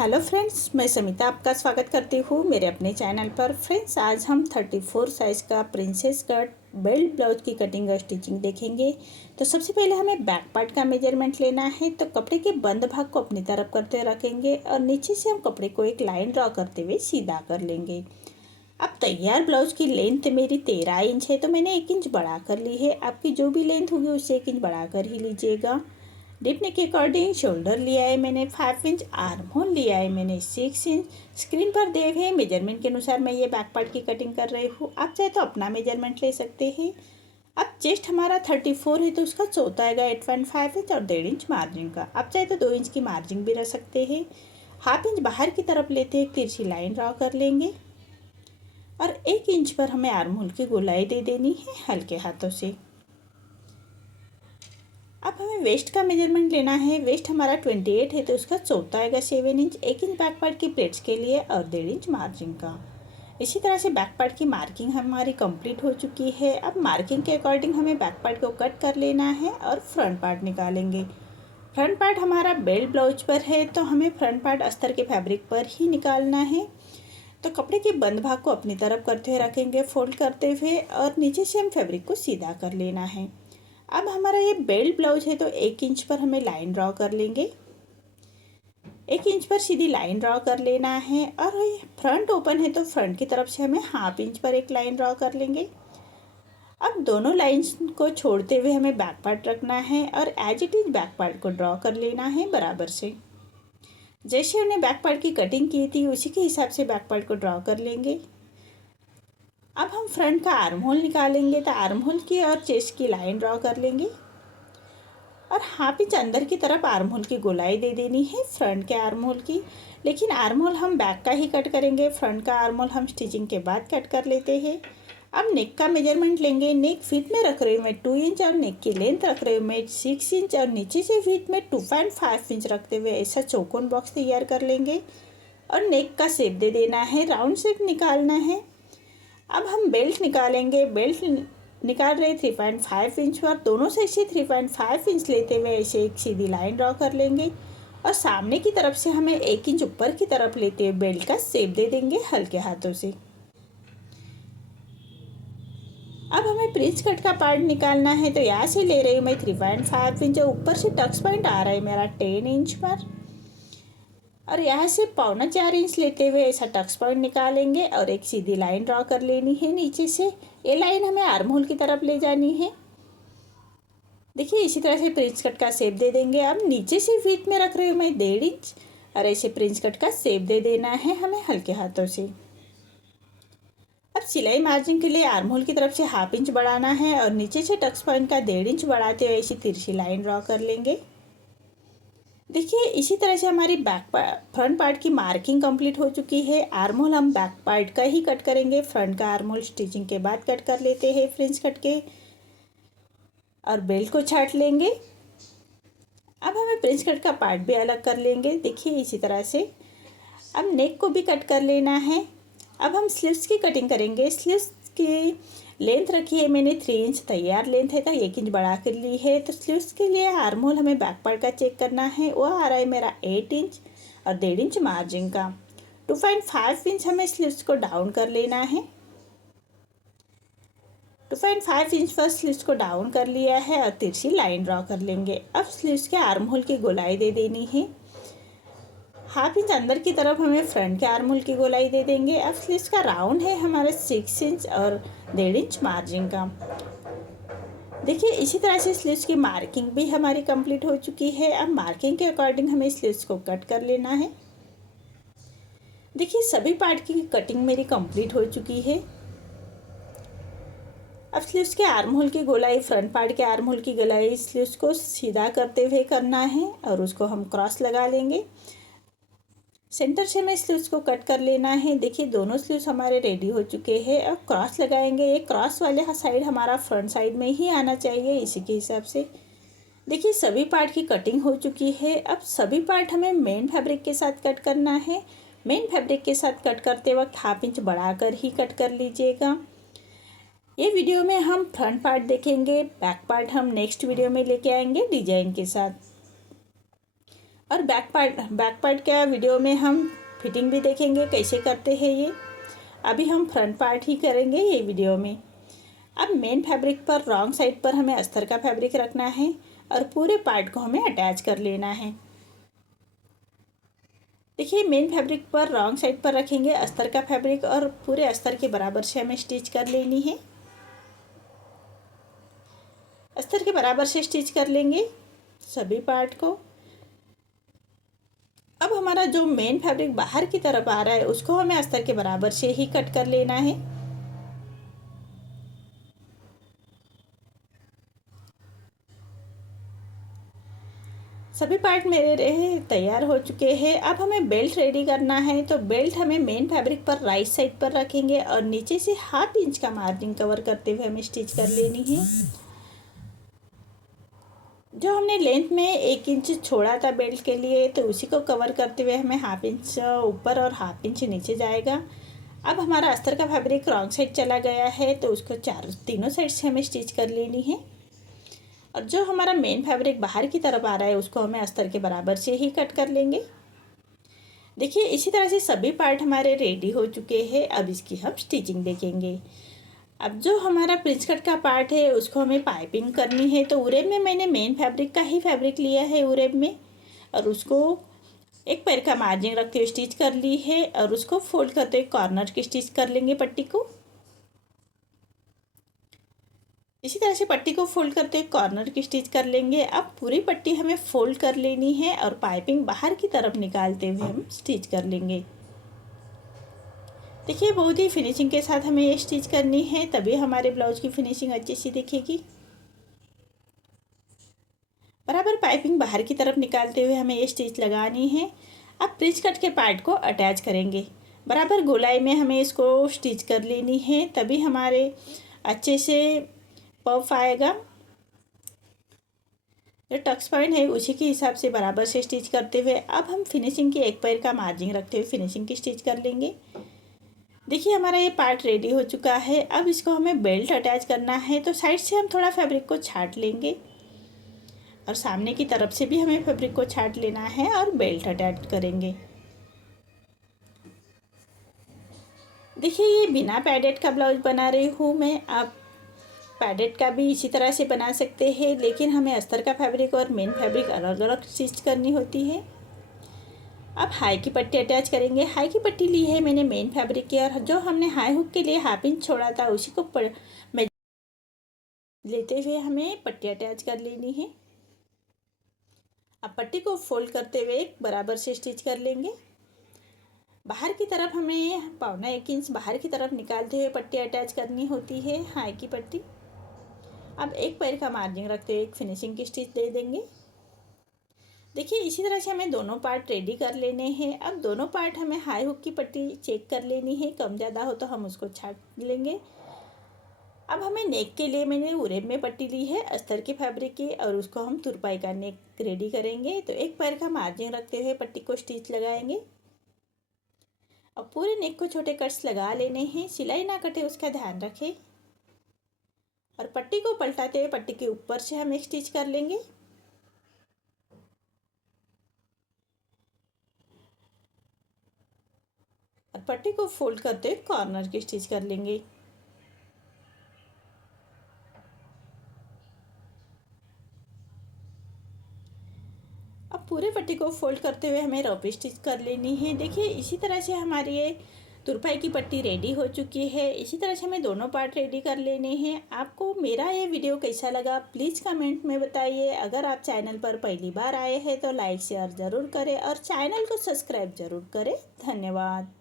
Hello friends, मैं समिता आपका स्वागत करती हूँ मेरे अपने चैनल पर। फ्रेंड्स, आज हम 34 साइज़ का प्रिंसेस कट बेल्ट ब्लाउज की कटिंग और स्टिचिंग देखेंगे। तो सबसे पहले हमें बैक पार्ट का मेजरमेंट लेना है। तो कपड़े के बंद भाग को अपनी तरफ करते हुए रखेंगे और नीचे से हम कपड़े को एक लाइन ड्रॉ करते हुए सीधा कर लेंगे। अब तैयार ब्लाउज की लेंथ मेरी 13 इंच है, तो मैंने 1 इंच बढ़ा कर ली है। आपकी जो भी लेंथ होगी उससे 1 इंच बढ़ा कर ही लीजिएगा। डिप नेक के अकॉर्डिंग शोल्डर लिया है मैंने 5 इंच, आर्म होल लिया है मैंने 6 इंच। स्क्रीन पर दिए हुए मेजरमेंट के अनुसार मैं ये बैक पार्ट की कटिंग कर रही हूँ। आप चाहे तो अपना मेजरमेंट ले सकते हैं। अब चेस्ट हमारा 34 है, तो उसका चौथा आएगा 8.5 इंच और 1.5 इंच मार्जिन का। आप चाहे तो 2 इंच की मार्जिन भी रख सकते हैं। हाफ इंच बाहर की तरफ लेते हैं, एक तिरछी लाइन ड्रॉ कर लेंगे और 1 इंच पर हमें आर्म होल की गोलाई दे देनी है हल्के हाथों से। अब हमें वेस्ट का मेजरमेंट लेना है। वेस्ट हमारा 28 है, तो उसका चौथा आएगा 7 इंच। 1 इंच बैक पार्ट की प्लेट्स के लिए और 1.5 इंच मार्जिन का। इसी तरह से बैक पार्ट की मार्किंग हमारी कंप्लीट हो चुकी है। अब मार्किंग के अकॉर्डिंग हमें बैक पार्ट को कट कर लेना है और फ्रंट पार्ट निकालेंगे। फ्रंट पार्ट हमारा बेल्ट ब्लाउज पर है, तो हमें फ्रंट पार्ट अस्तर के फैब्रिक पर ही निकालना है। तो कपड़े के बंद भाग को अपनी तरफ करते हुए रखेंगे फोल्ड करते हुए और नीचे से हम फैब्रिक को सीधा कर लेना है। अब हमारा ये बेल्ट ब्लाउज है, तो 1 इंच पर हमें लाइन ड्रॉ कर लेंगे। 1 इंच पर सीधी लाइन ड्रॉ कर लेना है और ये फ्रंट ओपन है, तो फ्रंट की तरफ से हमें हाफ इंच पर एक लाइन ड्रॉ कर लेंगे। अब दोनों लाइंस को छोड़ते हुए हमें बैक पार्ट रखना है और as it is back part को ड्रॉ कर लेना है बराबर से। जैसे हमने बैक पार्ट की कटिंग की थी उसी के हिसाब से बैक पार्ट को ड्रॉ कर लेंगे। अब हम फ्रंट का आर्म होल निकालेंगे, तो आर्म होल की और चेस्ट की लाइन ड्रॉ कर लेंगे और हाफ इंच अंदर की तरफ आर्म होल की गोलाई दे देनी है फ्रंट के आर्म होल की। लेकिन आर्म होल हम बैक का ही कट करेंगे, फ्रंट का आर्म होल हम स्टिचिंग के बाद कट कर लेते हैं। अब नेक का मेजरमेंट लेंगे। नेक फिट में रख रही हूँ मैं 2 इंच और नेक की लेंथ रख रही हूँ मैं 6 इंच और नीचे से फिट में 2.5 इंच रखते हुए ऐसा चौकोन बॉक्स तैयार कर लेंगे और नेक का शेप दे देना है, राउंड शेप निकालना है। अब हम बेल्ट निकालेंगे। बेल्ट निकाल रहे 3.5 इंच पर, दोनों साइड से 3.5 इंच लेते हुए ऐसे एक सीधी लाइन ड्रॉ कर लेंगे और सामने की तरफ से हमें 1 इंच ऊपर की तरफ लेते हुए बेल्ट का शेप दे देंगे हल्के हाथों से। अब हमें प्रिंस कट का पार्ट निकालना है, तो यहाँ से ले रही हूँ मैं 3.5 इंच और ऊपर से टक्स पॉइंट आ रहा है मेरा 10 इंच पर और यहाँ से 3.25 इंच लेते हुए ऐसा टक्स पॉइंट निकालेंगे और एक सीधी लाइन ड्रॉ कर लेनी है नीचे से। ये लाइन हमें आर्म होल की तरफ ले जानी है। देखिए इसी तरह से प्रिंस कट का शेप दे देंगे। अब नीचे से फीट में रख रही हूँ मैं 1.5 इंच और ऐसे प्रिंस कट का शेप दे देना है हमें हल्के हाथों से। अब सिलाई मार्जिन के लिए आर्म होल की तरफ से हाफ इंच बढ़ाना है और नीचे से टक्स पॉइंट का 1.5 इंच बढ़ाते हुए ऐसी तिरछी लाइन ड्रॉ कर लेंगे। देखिए इसी तरह से हमारी फ्रंट पार्ट की मार्किंग कंप्लीट हो चुकी है। आर्म होल हम बैक पार्ट का ही कट करेंगे, फ्रंट का आर्म होल स्टिचिंग के बाद कट कर लेते हैं फ्रिंज कट के और बेल्ट को छाट लेंगे। अब हमें प्रिंस कट का पार्ट भी अलग कर लेंगे। देखिए इसी तरह से अब नेक को भी कट कर लेना है। अब हम स्लीव्स की कटिंग करेंगे। स्लीव्स की लेंथ रखी है मैंने 3 इंच, तैयार लेंथ है तो 1 इंच बढ़ा कर ली है। तो स्लीव्स के लिए आर्म होल हमें बैक पार्ट का चेक करना है, वो आ रहा है मेरा 8 इंच और 1.5 इंच मार्जिन का। 2.5 इंच हमें स्लीव्स को डाउन कर लेना है। 2.5 इंच पर स्लीव्स को डाउन कर लिया है और तिरछी लाइन ड्रॉ कर लेंगे। अब स्लीव्स के आर्म होल की गोलाई दे देनी है। हाफ इंच अंदर की तरफ हमें फ्रंट के आर्म होल की गोलाई दे देंगे। अब स्लीव्स का राउंड है हमारा 6 इंच और 1.5 इंच मार्जिन का। देखिए इसी तरह से स्लीव्स की मार्किंग भी हमारी कंप्लीट हो चुकी है। अब मार्किंग के अकॉर्डिंग हमें स्लीव्स को कट कर लेना है। देखिए सभी पार्ट की कटिंग मेरी कंप्लीट हो चुकी है। अब स्लीव्स के आर्म होल की गोलाई, फ्रंट पार्ट के आर्म होल की गोलाई स्लीव्स को सीधा करते हुए करना है और उसको हम क्रॉस लगा लेंगे। सेंटर से हमें स्लीव्स को कट कर लेना है। देखिए दोनों स्लीव्स हमारे रेडी हो चुके हैं। अब क्रॉस लगाएंगे। ये क्रॉस वाले साइड हमारा फ्रंट साइड में ही आना चाहिए, इसी के हिसाब से। देखिए सभी पार्ट की कटिंग हो चुकी है। अब सभी पार्ट हमें मेन फैब्रिक के साथ कट करना है। मेन फैब्रिक के साथ कट करते वक्त हाफ इंच बढ़ाकर ही कट कर लीजिएगा। ये वीडियो में हम फ्रंट पार्ट देखेंगे, बैक पार्ट हम नेक्स्ट वीडियो में लेके आएंगे डिजाइन के साथ। और बैक पार्ट का वीडियो में हम फिटिंग भी देखेंगे कैसे करते हैं ये। अभी हम फ्रंट पार्ट ही करेंगे ये वीडियो में। अब मेन फैब्रिक पर रॉन्ग साइड पर हमें अस्तर का फैब्रिक रखना है और पूरे पार्ट को हमें अटैच कर लेना है। देखिए मेन फैब्रिक पर रॉन्ग साइड पर रखेंगे अस्तर का फैब्रिक और पूरे अस्तर के बराबर से हमें स्टिच कर लेनी है। अस्तर के बराबर से स्टिच कर लेंगे सभी पार्ट को। अब हमारा जो मेन फैब्रिक बाहर की तरफ आ रहा है उसको हमें अस्तर के बराबर से ही कट कर लेना है। सभी पार्ट मेरे तैयार हो चुके हैं। अब हमें बेल्ट रेडी करना है, तो बेल्ट हमें मेन फैब्रिक पर राइट साइड पर रखेंगे और नीचे से 1/2 इंच का मार्जिन कवर करते हुए हमें स्टिच कर लेनी है। जो हमने लेंथ में 1 इंच छोड़ा था बेल्ट के लिए, तो उसी को कवर करते हुए हमें 1/2 इंच ऊपर और 1/2 इंच नीचे जाएगा। अब हमारा अस्तर का फैब्रिक रॉन्ग साइड चला गया है, तो उसको तीनों साइड से हमें स्टिच कर लेनी है। और जो हमारा मेन फैब्रिक बाहर की तरफ आ रहा है उसको हमें अस्तर के बराबर से ही कट कर लेंगे। देखिए इसी तरह से सभी पार्ट हमारे रेडी हो चुके हैं। अब इसकी हम स्टिचिंग देखेंगे। अब जो हमारा प्रिंस कट का पार्ट है उसको हमें पाइपिंग करनी है, तो उरेब में मैंने मेन फैब्रिक का ही फैब्रिक लिया है उरेब में, और उसको एक पैर का मार्जिन रखते हुए स्टिच कर ली है और उसको फोल्ड करते हुए कॉर्नर की स्टिच कर लेंगे पट्टी को। इसी तरह से पट्टी को फोल्ड करते हुए कॉर्नर की स्टिच कर लेंगे। अब पूरी पट्टी हमें फोल्ड कर लेनी है और पाइपिंग बाहर की तरफ निकालते हुए हम स्टिच कर लेंगे। देखिए बहुत ही फिनिशिंग के साथ हमें ये स्टिच करनी है, तभी हमारे ब्लाउज की फिनिशिंग अच्छी सी दिखेगी। बराबर पाइपिंग बाहर की तरफ निकालते हुए हमें ये स्टिच लगानी है। अब प्रिंस कट के पार्ट को अटैच करेंगे। बराबर गोलाई में हमें इसको स्टिच कर लेनी है, तभी हमारे अच्छे से पफ आएगा। जो टक्स पॉइंट है उसी के हिसाब से बराबर से स्टिच करते हुए अब हम फिनिशिंग की एक पैर का मार्जिन रखते हुए फिनिशिंग की स्टिच कर लेंगे। देखिए हमारा ये पार्ट रेडी हो चुका है। अब इसको हमें बेल्ट अटैच करना है, तो साइड से हम थोड़ा फैब्रिक को छाट लेंगे और सामने की तरफ से भी हमें फैब्रिक को छाट लेना है और बेल्ट अटैच करेंगे। देखिए ये बिना पैडेड का ब्लाउज बना रही हूँ मैं। आप पैडेड का भी इसी तरह से बना सकते हैं, लेकिन हमें अस्तर का फैब्रिक और मेन फैब्रिक अलग अलग स्टिच करनी होती है। अब हाई की पट्टी अटैच करेंगे। हाई की पट्टी ली है मैंने मेन फैब्रिक की, और जो हमने हाई हुक के लिए 1/2 इंच छोड़ा था उसी को लेते हुए हमें पट्टी अटैच कर लेनी है। अब पट्टी को फोल्ड करते हुए बराबर से स्टिच कर लेंगे। बाहर की तरफ हमें 1/4 इंच बाहर की तरफ निकालते हुए पट्टी अटैच करनी होती है हाई की पट्टी। अब एक पैर का मार्जिन रखते हुए एक फिनिशिंग की स्टिच दे देंगे। देखिए इसी तरह से हमें दोनों पार्ट रेडी कर लेने हैं। अब दोनों पार्ट हमें हाई हुक की पट्टी चेक कर लेनी है, कम ज़्यादा हो तो हम उसको छाट लेंगे। अब हमें नेक के लिए मैंने उरेब में पट्टी ली है अस्तर के फैब्रिक की, और उसको हम तुरपाई का नेक रेडी करेंगे। तो एक पैर का मार्जिन रखते हुए पट्टी को स्टिच लगाएंगे। अब पूरे नेक को छोटे कट्स लगा लेने हैं, सिलाई ना कटे उसका ध्यान रखें। और पट्टी को पलटाते हुए पट्टी के ऊपर से हम एक स्टिच कर लेंगे। और पट्टी को फोल्ड करते हुए कॉर्नर की स्टिच कर लेंगे। अब पूरे पट्टी को फोल्ड करते हुए हमें रॉपी स्टिच कर लेनी है। देखिए इसी तरह से हमारी ये तुरपाई की पट्टी रेडी हो चुकी है। इसी तरह से हमें दोनों पार्ट रेडी कर लेने हैं। आपको मेरा ये वीडियो कैसा लगा प्लीज़ कमेंट में बताइए। अगर आप चैनल पर पहली बार आए हैं तो लाइक शेयर ज़रूर करें और चैनल को सब्सक्राइब ज़रूर करें। धन्यवाद।